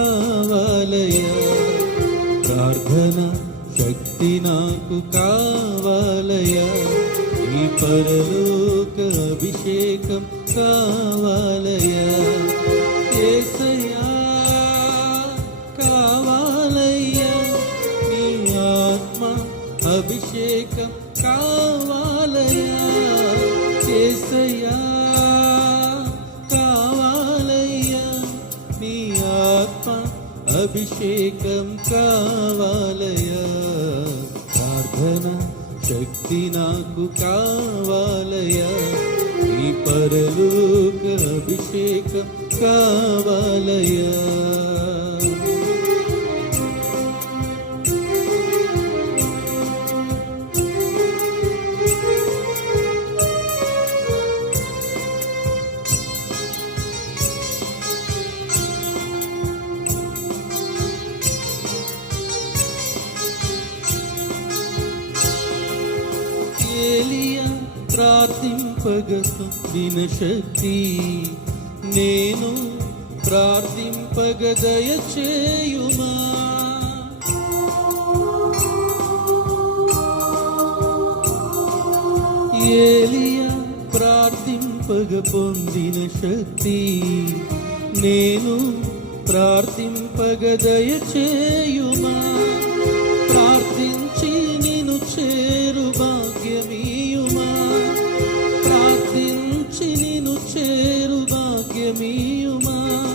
కావాలయ్యా. ప్రార్థన శక్తి నాకు కావాలయ్యా. ఈ పరలోక అభిషేకం కావాలయ్యా. యేసయ్యా కావాలయ్యా. నీ ఆత్మ అభిషేకం కావాలయ్యా. యేసయ్యా కావాలయ్యా. నీ ఆత్మ అభిషేకం కావాలయ్యా. ప్రార్థన శక్తి నాకు కావాలయ్యా. ఈ పరలోక అభిషేకం కావాలయ్యా. ఏలియా ప్రార్థింపగలిగిన శక్తి నేను ప్రార్థింపగ దయచేయుమా. ఏలియా ప్రార్థింపగ పొందిన శక్తి నేను ప్రార్థింపగ దయచేయుమా. ప్రార్థించి నిన్ను చేరు భాగ్యమీయుమా. ప్రార్థించి నిన్ను చేరు భాగ్యమీయుమా.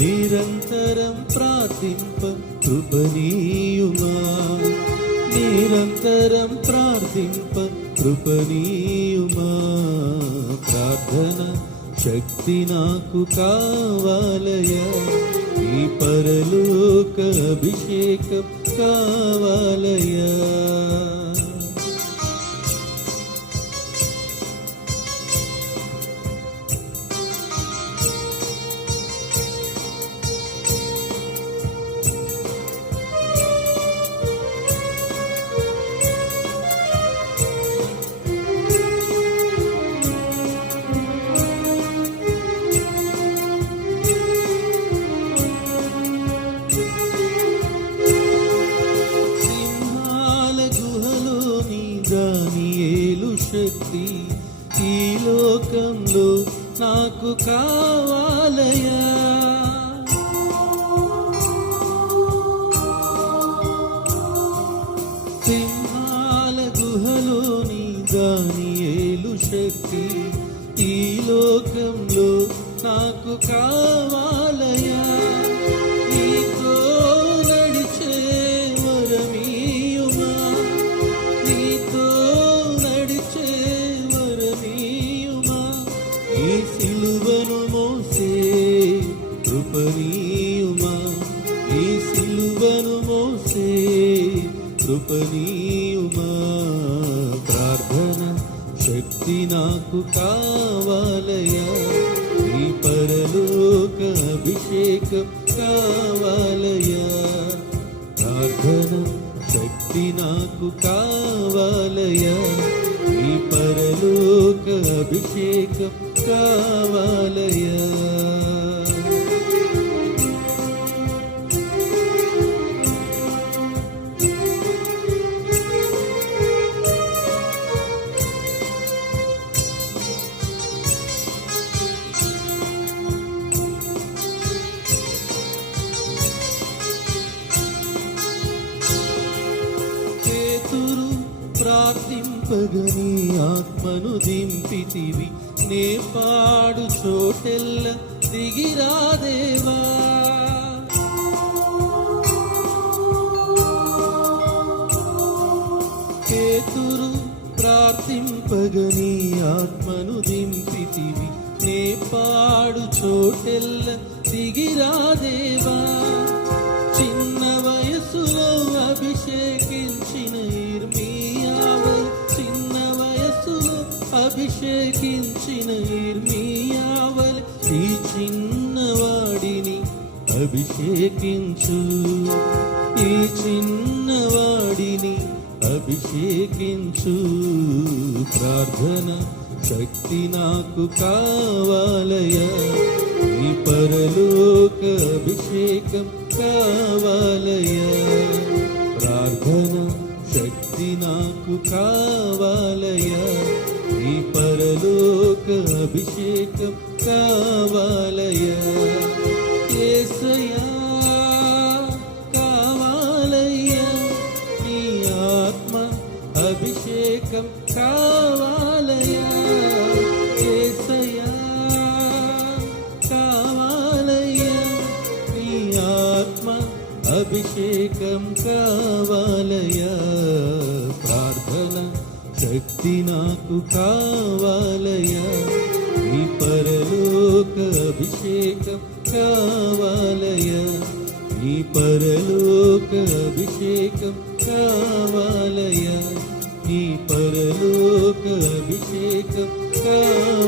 నిరంతరం ప్రార్థింప కృపనీయుమా. నిరంతరం ప్రార్థింప కృపనీయుమా. ప్రార్థన శక్తి నాకు కావాలయ్యా. ఈ పరలోక అభిషేకం కావాలయ్యా. దానియేలు శక్తి ఈ లోకంలో నాకు కావాలయ్యా. సింహాల గుహలోని దానియేలు శక్తి ఈ లోకంలో నాకు కావాలయ్యా. నీతో నడిచే వరమీయుమా. నీతో నడిచే వరమీయుమా. ఈ సిలువను మోసే కృపనీయుమా. ఈ సిలువను మోసే కృపనీయుమా. ప్రార్థన శక్తి నాకు కావాలయ్యా. ఈ పరలోక అభిషేకం కావాలయ్యా. ప్రార్థన శక్తి నాకు కావాలయ్యా. ఈ పరలోక అభిషేకం కావాలయ్యా. ప్రార్థింపగని ఆత్మను దింపితివి. నే పాడు చోటెల్ల దిగిరాదేవా. పేతురు ప్రార్థింపగని ఆత్మను దింపితివి. నే పాడు చోటెల్ల దిగిరాదేవా. చిన్న వయసులో అభిషేకించిన ఇర్మీయావై. చిన్న వయసులో అభిషేకించిన ఇర్మీయావై. ఈ చిన్నవాడిని అభిషేకించు. ఈ చిన్నవాడిని అభిషేకించు. ప్రార్థన శక్తి నాకు కావాలయ్యా. ఈ నీ పరలోక అభిషేకం కావాలయ్యా. ప్రార్థన శక్తి నాకు కావాలయ్యా. నీ పరలోక అభిషేకం కావాలయ్యా. యేసయ్యా కావాలయ్యా. నీ ఆత్మ అభిషేకం కావాలయ్యా. యేసయ్యా కావాలయ్యా. నీ ఆత్మ అభిషేకం కావాలయ్యా. ప్రార్థన శక్తి నాకు కావాలయ్యా. నీ పరలోక అభిషేకం కావాలయ్యా. నీ పరలోక అభిషేకం కావాలయ్యా. నీ పరలోక అభిషేకం కావాలయ్యా.